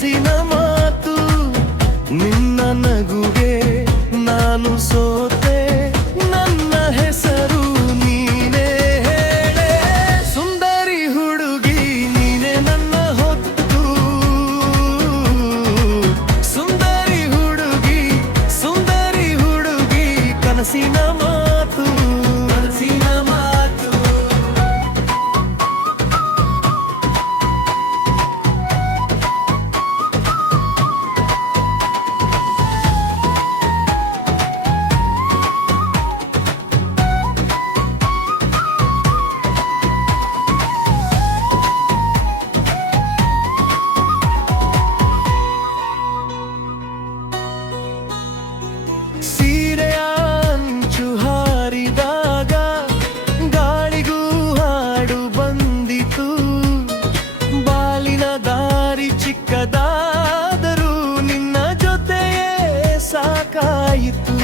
ಕನಸಿನ ಮಾತು ನಿನ್ನ ನಗುಗೆ ನಾನು ಸೋತೆ ನನ್ನ ಹೆಸರು ನೀನೇ ಹೇಳೆ ಸುಂದರಿ ಹುಡುಗಿ ನೀನೆ ನನ್ನ ಹೊತ್ತು ಸುಂದರಿ ಹುಡುಗಿ ಕನಸಿನ ಮಾತು ಕನಸಿನ ಮಾತು ಸೀರೆಯ ಅಂಚು ಹಾರಿದಾಗ ಗಾಳಿಗೂ ಹಾಡು ಬಂದಿತು ಬಾಲಿನ ದಾರಿ ಚಿಕ್ಕದಾದರೂ ನಿನ್ನ ಜೊತೆಯೇ ಸಾಕಾಯಿತು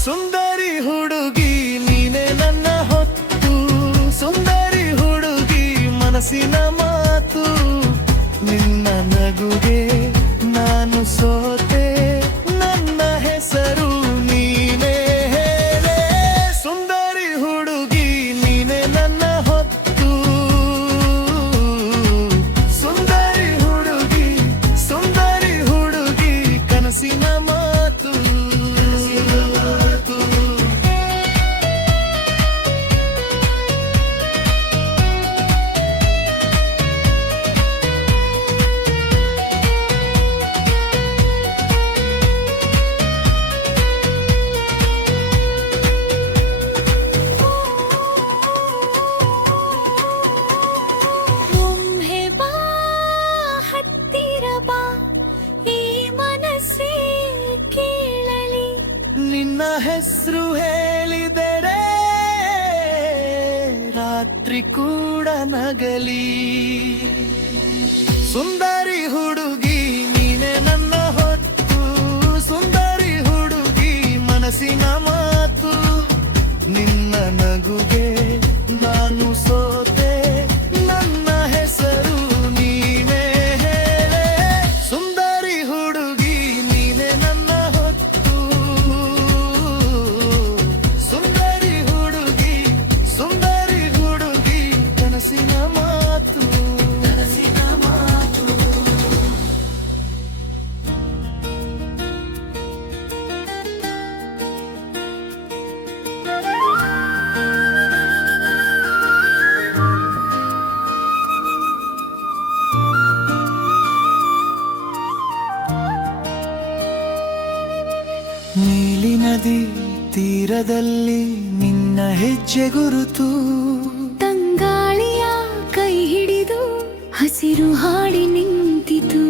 ಸುಂದರಿ ಹುಡುಗಿ ನೀನೆ ನನ್ನ ಹೊತ್ತು ಸುಂದರಿ ಹುಡುಗಿ ಮನಸ್ಸಿನ ಮಾತು ನಿನ್ನ ನಗುಗೆ ನಾನು ಸೋತೆ ನನ್ನ ಹೆಸರು ನೀನೇ ಹೇಳೆ ಸುಂದರಿ ಹುಡುಗಿ ನೀನೆ ನನ್ನ ಹೊತ್ತು ಸುಂದರಿ ಹುಡುಗಿ ಕನಸಿನ ಮಾತು ನಿನ್ನ ಹೆಸರು ಹೇಳಿದರೆ ರಾತ್ರಿ ಕೂಡ ನಗಲಿ ಸುಂದರಿ ಹುಡುಗಿ ನೀನೆ ನನ್ನ ಹೊತ್ತು ಸುಂದರಿ ಹುಡುಗಿ ಮನಸ್ಸಿನ ಮಾತು ನಿನ್ನ ನಗುಗೆ ನಾನು ಸೋತೆ ನನ್ನ ಹೆಸರು ನೀನೇ ಹೇಳೆ ಸುಂದರಿ ಹುಡುಗಿ ನೀನೆ ನನ್ನ ಕನಸಿನ ಮಾತು ಕನಸಿನ ಮಾತು ನೀಲಿ ನದಿ ತೀರದಲ್ಲಿ ನಿನ್ನ ಹೆಜ್ಜೆ ಗುರುತು ತಂಗಾಳಿಯ ಕೈ ಹಿಡಿದು ಹಸಿರು ಹಾಡಿ ನಿಂತಿತು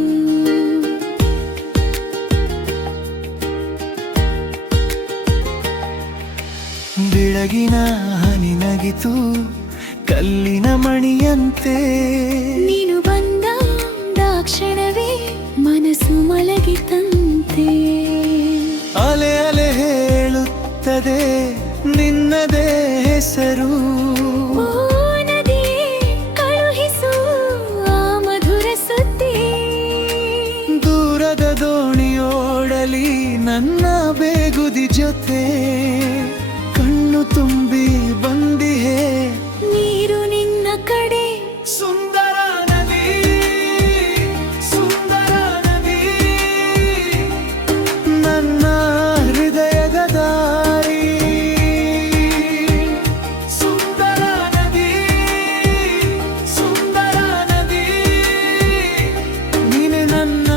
ಬೆಳಗಿನ ಹನಿ ನಗಿತು ಕಲ್ಲಿನ ಮಣಿಯಂತೆ ನೀನು ಬಂದ ಕ್ಷಣವೇ ಮನಸ್ಸು ಮಲಗಿತಂತೆ ಅಲೆ ಅಲೆ ಹೇಳುತ್ತದೆ ನಿನ್ನದೇ ಹೆಸರು ಕಳುಹಿಸು ಆ ಮಧುರ ಸುದ್ದಿ ದೂರದ ದೋಣಿಯೋಡಲಿ ನನ್ನ ಬೇಗುದಿ ಜೊತೆ ಕಣ್ಣು ತುಂಬಿ ಬಂದಿಹೆ ನೀರು ನಿನ್ನ ಕಡೆ ಸುಂದರ ನದಿ ನನ್ನ ಹೃದಯದ ದಾರಿ ಸುಂದರ ನದಿ ನೀನೆ ನನ್ನ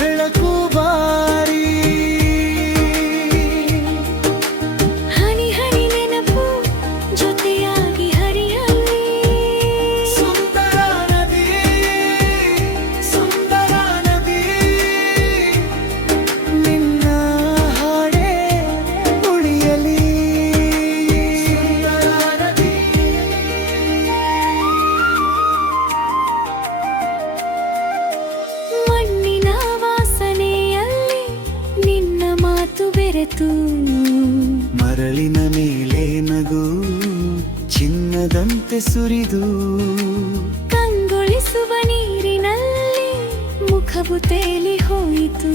ಬೆಳಕು ಬಾರಿ ಹನಿ ಹನಿ ಮರಳಿನ ಮೇಲೆ ನಗು ಚಿನ್ನದಂತೆ ಸುರಿದು ಕಂಗೊಳಿಸುವ ನೀರಿನಲ್ಲಿ ಮುಖವು ತೇಲಿ ಹೋಯಿತು.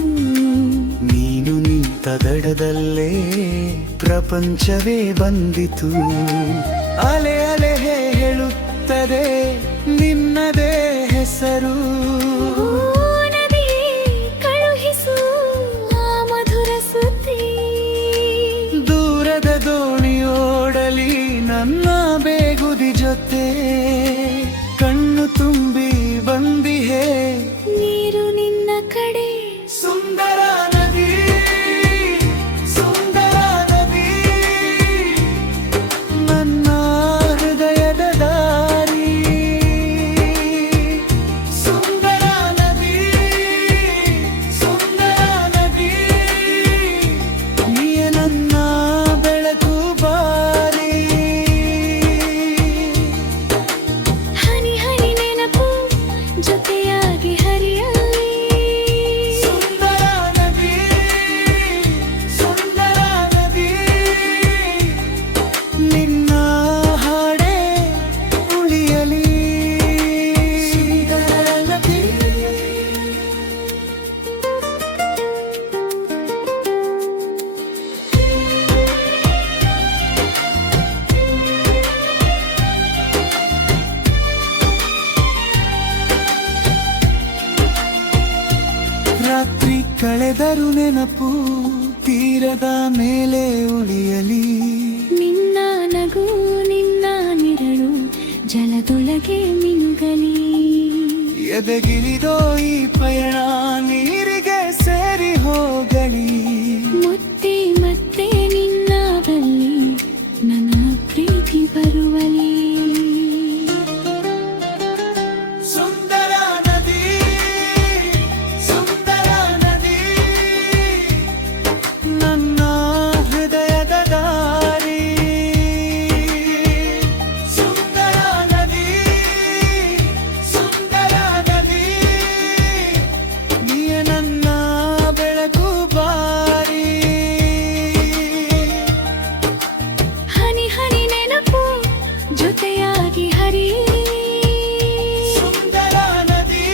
ನೀನು ನಿಂತ ದಡದಲ್ಲೇ ಪ್ರಪಂಚವೇ ಬಂದಿತು. ಅಲೆ ಅಲೆ ಹೇಳುತ್ತದೆ ನಿನ್ನದೇ ಹೆಸರು. ನದಿಯೇ ಕಳುಹಿಸು ಆ ಮಧುರ ಸುದ್ದಿ. ದೂರದ ದೋಣಿಯೋಡಲಿ ನನ್ನ ಬೇಗುದಿ ಜೊತೆ ಕಣ್ಣು ತುಂಬಿ ಬಂದಿಹೆ. ನೀರು ನಿನ್ನ ಕಡೆ ಸುಂದರ ನದಿ, ಸುಂದರ ನದಿ, ನನ್ನ ಹೃದಯದ ದಾರಿ. ಸುಂದರ ನದಿ, ಸುಂದರ ನದಿ, ನೀಯೇ ನನ್ನ ಬೆಳಕು ಬಾರಿ. ಹನಿ ಹನಿ ನೆನಪು ಜೊತೆಯಾಗಿ ಹರಿಯಲಿ. ಸುಂದರ ನದಿ, ಸುಂದರ ನದಿ, ನಿನ್ನ ಹಾಡೆ ಉಳಿಯಲಿ. ಸುಂದರ ನದಿ. ರಾತ್ರಿ ಕಳೆದರು ನೆನಪು ತೀರದ ಮೇಲೆ ಉಳಿಯಲಿ. ನಿನ್ನ ನಗು ನಿನ್ನ ನಿರಳು ಜಲದೊಳಗೆ ಮಿನುಗಲಿ. ಎದೆಗಿಳಿದೋ ಈ ಪಯಣ ನೀರಿಗೆ ಸೇರಿ ಹೋಗಲಿ. ಮತ್ತೆ ಮತ್ತೆ ನಿನ್ನ ಬಲ್ಲಿ ನನ್ನ ಪ್ರೀತಿ ಬರುವಲಿ. ಸುಂದರ ನದಿ, ಸುಂದರ ನದಿ, ನನ್ನ ಹೃದಯದ ದಾರಿ. ಸುಂದರ ನದಿ, ಸುಂದರ ನದಿ, ನೀಯೇ ನನ್ನ ಬೆಳಕು ಬಾರಿ. ಹನಿ ಹನಿ ನೆನಪು ಜೊತೆಯಾಗಿ ಹರಿಯಲಿ. ಸುಂದರ ನದಿ,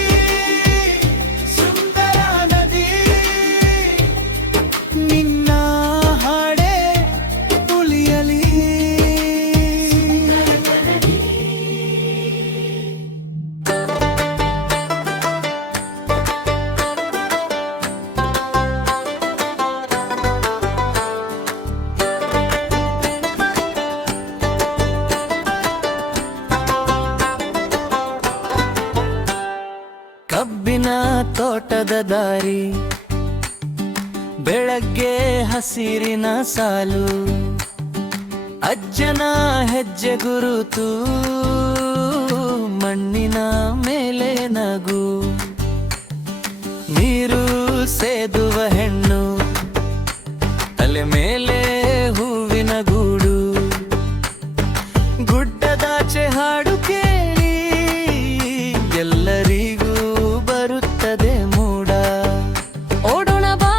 ಸುಂದರ ನದಿ, ನಿನ್ನ ಹಾಡೆ ಉಳಿಯಲಿ. ಕಬ್ಬಿನ ತೋಟದ ದಾರಿ, ಬೆಳಗ್ಗೆ ಹಸಿರಿನ ಸಾಲು, ಅಜ್ಜನ ಹೆಜ್ಜೆ ಗುರುತು, ಮಣ್ಣಿನ ಮೇಲೆ ನಗು, ನೀರು ಸೇದುವ ಹೆಣ್ಣು, ತಲೆ ಮೇಲೆ ಹೂವಿನ ಗೂಡು, ಗುಡ್ಡದಾಚೆ ಹಾಡು ಕೇಳಿ ಎಲ್ಲರಿಗೂ ಬರುತ್ತದೆ ಮೂಡ. ಓಡೋಣ ಬಾ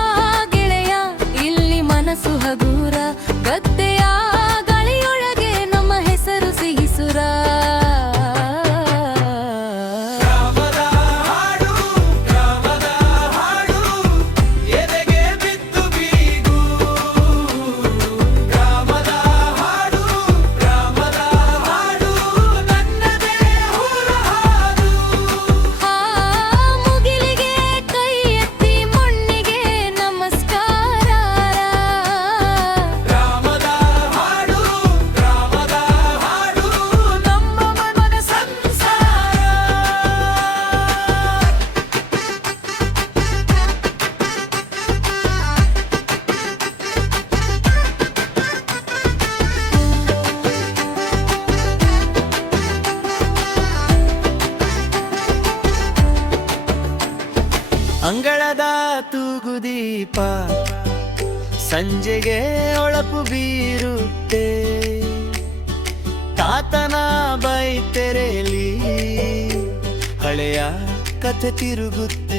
ಗೆಳೆಯ ಇಲ್ಲಿ ಮನಸ್ಸು ಹಗೂರ. ಗದ್ದೆಯ ಗಳಿಯೊಳಗೆ ನಮ್ಮ ಹೆಸರು ಸಿಹಿಸುರ. ಗ್ರಾಮದ ಹಾಡು, ಗ್ರಾಮದ ಹಾಡು, ಎದೆಗೆ ಬಿದ್ದು ಬೀಗು. ಗ್ರಾಮದ ಹಾಡು, ಗ್ರಾಮದ ಹಾಡು, ನನ್ನದೇ ಊರ ಹಾಡು. ಆ ಮುಗಿಲಿಗೆ ಕೈ ಎತ್ತಿ ಮಣ್ಣಿಗೆ ನಮಸ್ಕಾರ. ಗ್ರಾಮದ ಹಾಡು, ಗ್ರಾಮದ ಹಾಡು, ನಮ್ಮ ಮನ ಸಂಸಾರ. ಅಂಗಳದ ತೂಗುದೀಪ ಸಂಜೆಗೆ ಹೊಳಪು ಬೀರುತ್ತೆ. ತಾತನ ಬೈ ತೆರೆಯಲಿ ಹಳೆಯ ಕಥೆ ತಿರುಗುತ್ತೆ.